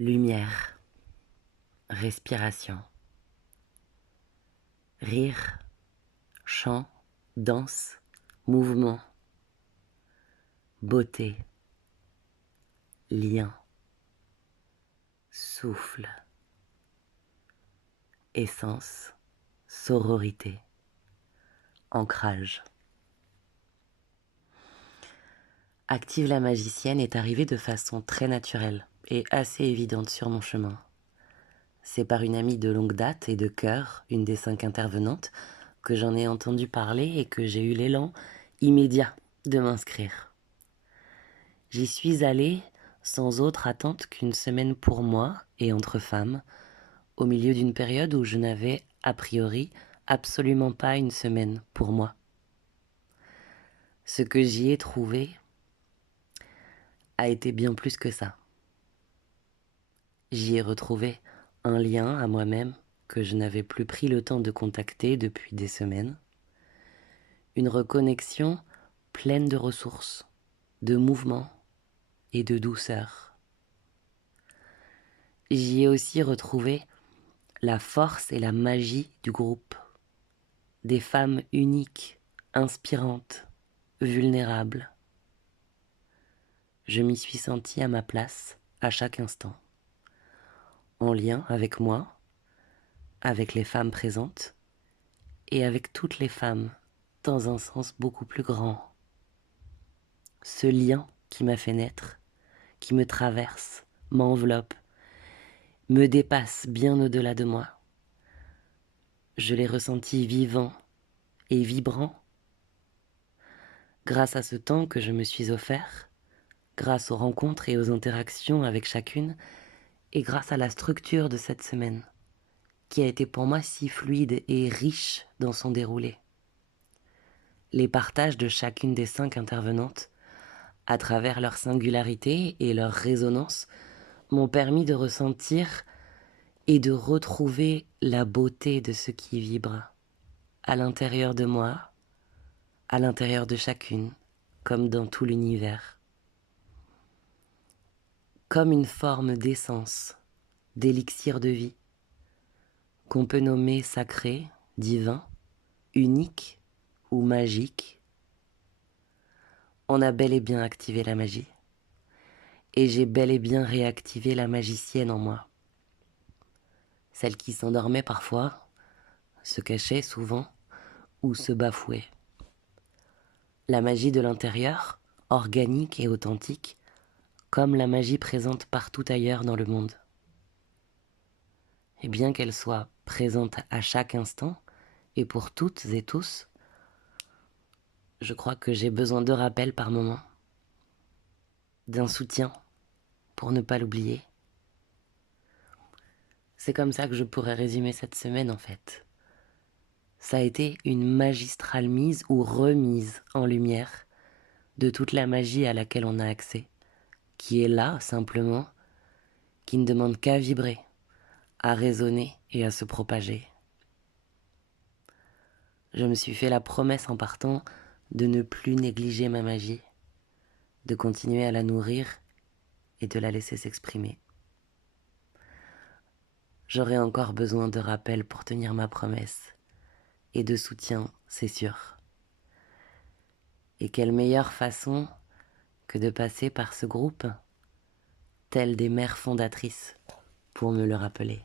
Lumière, respiration, rire, chant, danse, mouvement, beauté, lien, souffle, essence, sororité, ancrage. Active la magicienne est arrivée de façon très naturelle et assez évidente sur mon chemin. C'est par une amie de longue date et de cœur, une des 5 intervenantes, que j'en ai entendu parler et que j'ai eu l'élan immédiat de m'inscrire. J'y suis allée sans autre attente qu'une semaine pour moi et entre femmes, au milieu d'une période où je n'avais, a priori, absolument pas une semaine pour moi. Ce que j'y ai trouvé a été bien plus que ça. J'y ai retrouvé un lien à moi-même que je n'avais plus pris le temps de contacter depuis des semaines, une reconnexion pleine de ressources, de mouvement et de douceur. J'y ai aussi retrouvé la force et la magie du groupe, des femmes uniques, inspirantes, vulnérables. Je m'y suis sentie à ma place à chaque instant, en lien avec moi, avec les femmes présentes et avec toutes les femmes dans un sens beaucoup plus grand. Ce lien qui m'a fait naître, qui me traverse, m'enveloppe, me dépasse bien au-delà de moi. Je l'ai ressenti vivant et vibrant grâce à ce temps que je me suis offert, grâce aux rencontres et aux interactions avec chacune, et grâce à la structure de cette semaine, qui a été pour moi si fluide et riche dans son déroulé. Les partages de chacune des 5 intervenantes, à travers leur singularité et leur résonance, m'ont permis de ressentir et de retrouver la beauté de ce qui vibre à l'intérieur de moi, à l'intérieur de chacune, comme dans tout l'univers. Comme une forme d'essence, d'élixir de vie, qu'on peut nommer sacré, divin, unique ou magique, on a bel et bien activé la magie. Et j'ai bel et bien réactivé la magicienne en moi. Celle qui s'endormait parfois, se cachait souvent ou se bafouait. La magie de l'intérieur, organique et authentique, comme la magie présente partout ailleurs dans le monde. Et bien qu'elle soit présente à chaque instant, et pour toutes et tous, je crois que j'ai besoin de rappels par moment, d'un soutien pour ne pas l'oublier. C'est comme ça que je pourrais résumer cette semaine en fait. Ça a été une magistrale mise ou remise en lumière de toute la magie à laquelle on a accès, qui est là simplement, qui ne demande qu'à vibrer, à résonner et à se propager. Je me suis fait la promesse en partant de ne plus négliger ma magie, de continuer à la nourrir et de la laisser s'exprimer. J'aurai encore besoin de rappels pour tenir ma promesse et de soutien, c'est sûr. Et quelle meilleure façon que de passer par ce groupe, telles des mères fondatrices, pour me le rappeler.